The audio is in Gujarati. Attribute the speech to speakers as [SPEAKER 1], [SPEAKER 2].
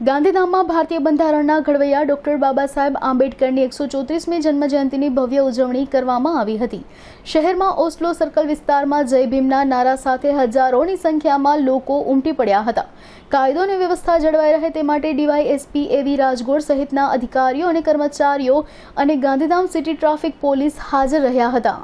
[SPEAKER 1] ગાંધીધામમાં ભારતીય બંધારણના ઘડવૈયા ડોક્ટર બાબા સાહેબ આંબેડકરની એકસો ચોત્રીસમી જન્મજયંતિની ભવ્ય ઉજવણી કરવામાં આવી હતી. શહેરમાં ઓસ્લો સર્કલ વિસ્તારમાં જય ભીમના નારા સાથે હજારોની સંખ્યામાં લોકો ઉમટી પડ્યા હતા. કાયદો અને વ્યવસ્થા જળવાઈ રહે તે માટે ડીવાયએસપી એવી રાજગોર સહિતના અધિકારીઓ અને કર્મચારીઓ અને ગાંધીધામ સિટી ટ્રાફિક પોલીસ હાજર રહ્યા હતા.